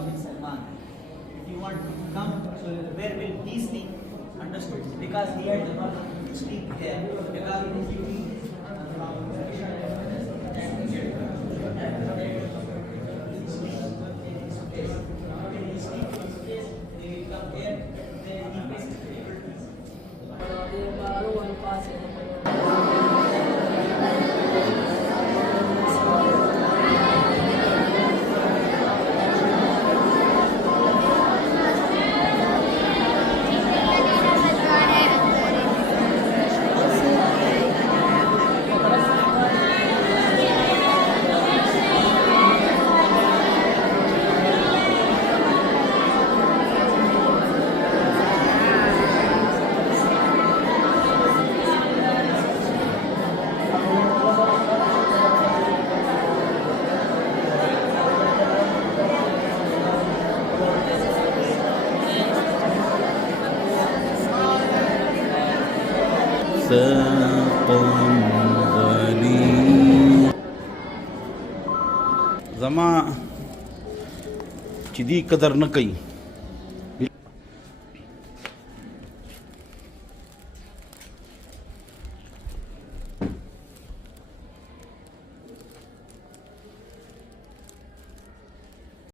Salman. If you want to come, so where will he sleep? Understood? Because he had to sleep there. Because his duty زما چې دې قدر نه کوي